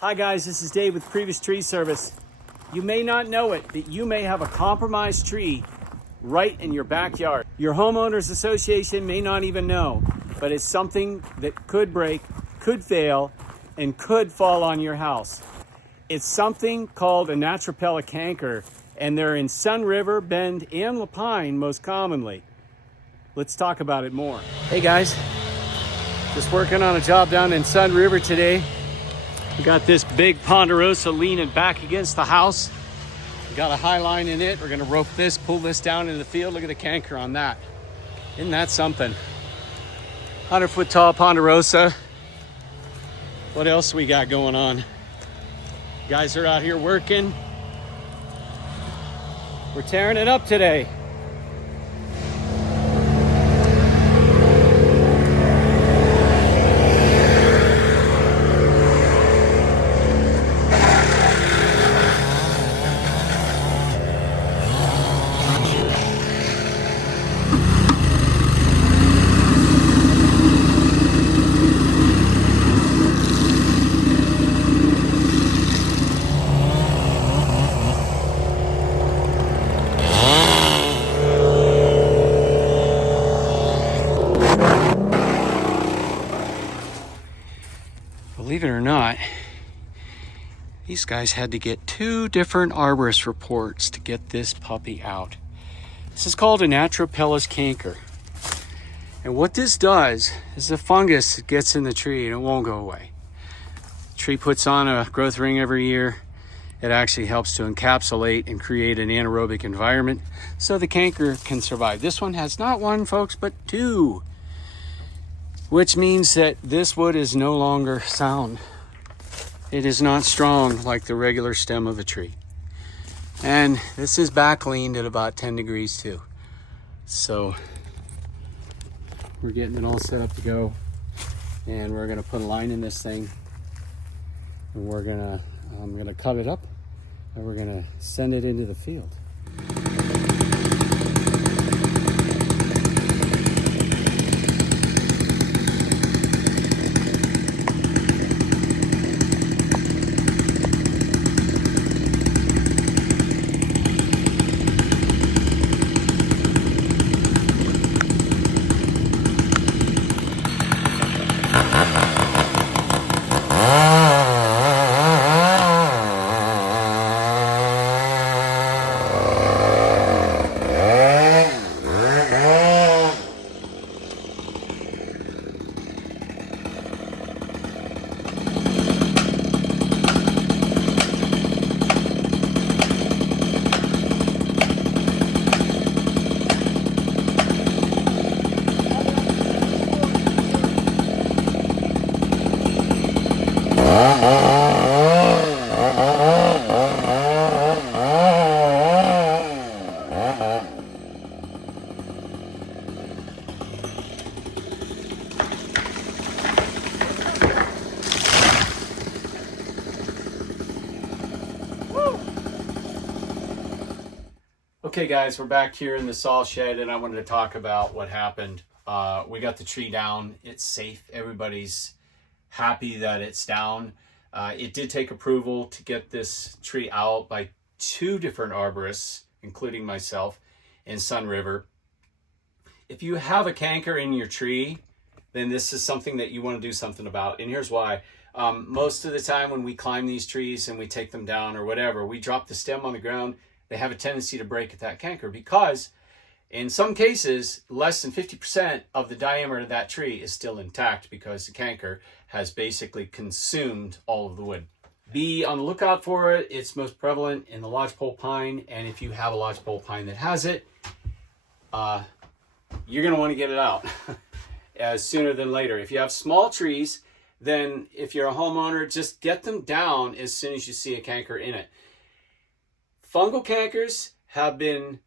Hi guys, this is Dave with Previous Tree Service. You may not know it, but you may have a compromised tree right in your backyard. Your homeowners association may not even know, but it's something that could break, could fail, and could fall on your house. It's something called an Atropellis canker, and they're in Sunriver, Bend, and La Pine most commonly. Let's talk about it more. Hey guys, just working on a job down in Sunriver today. We got this big Ponderosa leaning back against the house. We got a high line in it. We're gonna rope this, pull this down into the field. Look at the canker on that. Isn't that something? 100-foot tall Ponderosa. What else we got going on? Guys are out here working. We're tearing it up today. Believe it or not, these guys had to get 2 different arborist reports to get this puppy out. This is called an Atropellis canker. And what this does is the fungus gets in the tree and it won't go away. The tree puts on a growth ring every year. It actually helps to encapsulate and create an anaerobic environment so the canker can survive. This one has not 1, folks, but 2. Which means that this wood is no longer sound. It is not strong like the regular stem of a tree. And this is back leaned at about 10 degrees too. So we're getting it all set up to go. And we're gonna put a line in this thing. And I'm gonna cut it up and we're gonna send it into the field. Okay guys, we're back here in the saw shed and I wanted to talk about what happened. We got the tree down, it's safe, everybody's happy that it's down. It did take approval to get this tree out by 2 different arborists, including myself, in Sunriver. If you have a canker in your tree, then this is something that you want to do something about, and here's why. Most of the time when we climb these trees and we take them down or whatever, we drop the stem on the ground. They have a tendency to break at that canker because in some cases, less than 50% of the diameter of that tree is still intact because the canker has basically consumed all of the wood. Be on the lookout for it. It's most prevalent in the Lodgepole Pine, and if you have a Lodgepole Pine that has it, you're going to want to get it out sooner than later. If you have small trees, then if you're a homeowner, just get them down as soon as you see a canker in it. Fungal cankers have been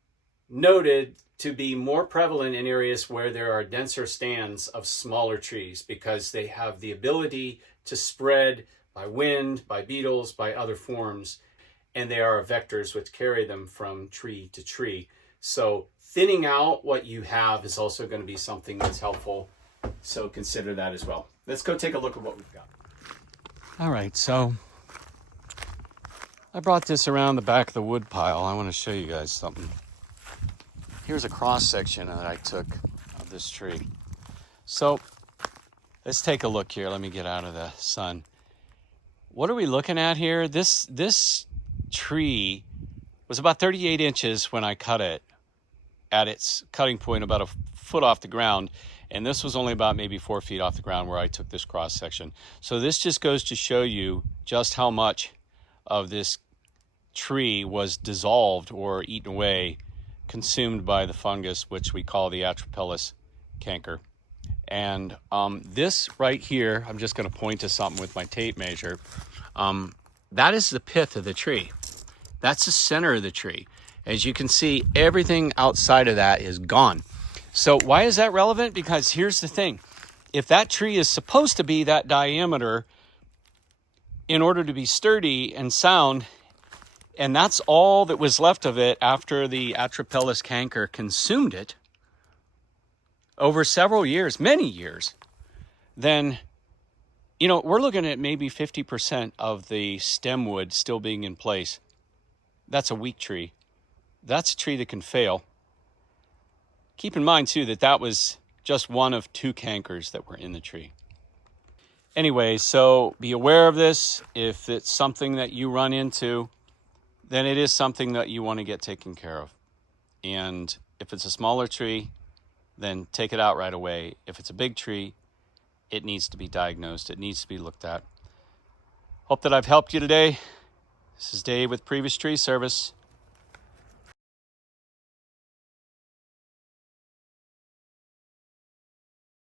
noted to be more prevalent in areas where there are denser stands of smaller trees because they have the ability to spread by wind, by beetles, by other forms, and they are vectors which carry them from tree to tree. So thinning out what you have is also going to be something that's helpful, so consider that as well. Let's go take a look at what we've got. All right, so I brought this around the back of the wood pile. I want to show you guys something. Here's a cross section that I took of this tree. So let's take a look here. Let me get out of the sun. What are we looking at here? This tree was about 38 inches when I cut it at its cutting point, about a foot off the ground. And this was only about maybe 4 feet off the ground where I took this cross section. So this just goes to show you just how much of this tree was dissolved or eaten away, consumed by the fungus, which we call the Atropellis canker. And this right here, I'm just going to point to something with my tape measure. That is the pith of the tree. That's the center of the tree. As you can see, everything outside of that is gone. So why is that relevant? Because here's the thing. If that tree is supposed to be that diameter in order to be sturdy and sound, and that's all that was left of it after the Atropellis canker consumed it over several years, many years, then, you know, we're looking at maybe 50% of the stem wood still being in place. That's a weak tree. That's a tree that can fail. Keep in mind, too, that that was just one of 2 cankers that were in the tree. Anyway, so be aware of this. If it's something that you run into, then it is something that you want to get taken care of. And if it's a smaller tree, then take it out right away. If it's a big tree, it needs to be diagnosed. It needs to be looked at. Hope that I've helped you today. This is Dave with Previous Tree Service.